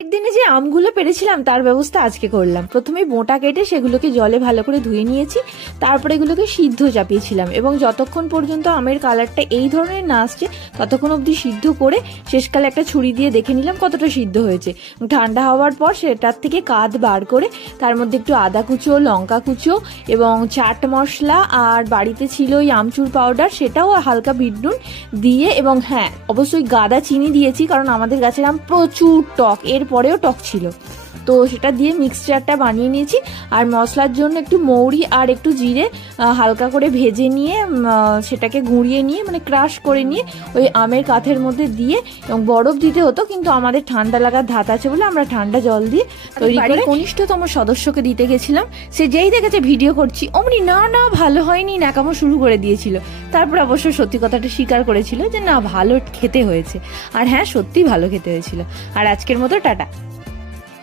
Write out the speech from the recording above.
একদিনে যে আমগুলো পেরেছিলাম তার ব্যবস্থা আজকে করলাম। প্রথমে বোঁটা কেটে সেগুলোকে জলে ভালো করে ধুয়ে নিয়েছি, তারপরে এগুলোকে সিদ্ধ চাপিয়েছিলাম এবং যতক্ষণ পর্যন্ত আমের কালারটা এই ধরনের না আসছে ততক্ষণ অবধি সিদ্ধ করে শেষকালে একটা ছুরি দিয়ে দেখে নিলাম কতটা সিদ্ধ হয়েছে। ঠান্ডা হওয়ার পর সেটার থেকে কাঁধ বার করে তার মধ্যে একটু আদা কুচো, লঙ্কা কুচো এবং চাট মশলা আর বাড়িতে ছিল ওই আমচুর পাউডার, সেটাও হালকা বিট নুন দিয়ে, এবং হ্যাঁ অবশ্যই গাদা চিনি দিয়েছি কারণ আমাদের গাছের আম প্রচুর টক, এর পরেও টক ছিল, তো সেটা দিয়ে মিক্সচারটা বানিয়ে নিয়েছি। আর মশলার জন্য একটু মৌরি আর একটু জিরে হালকা করে ভেজে নিয়ে সেটাকে গুঁড়িয়ে নিয়ে মানে ক্রাশ করে নিয়ে ওই আমের কাঠের মধ্যে দিয়ে, এবং বরফ দিতে হতো কিন্তু আমাদের ঠান্ডা লাগার ধাত আছে বলে আমরা ঠান্ডা জল দিয়ে তৈরি করে কনিষ্ঠতম সদস্যকে দিতে গেছিলাম। সে যেই দেখেছে ভিডিও করছি অমনি না না ভালো হয়নি ন্যাকামো শুরু করে দিয়েছিল। তারপর অবশ্য সত্যি কথাটা স্বীকার করেছিল যে না ভালো খেতে হয়েছে, আর হ্যাঁ সত্যি ভালো খেতে হয়েছিল। আর আজকের মতো টাটা।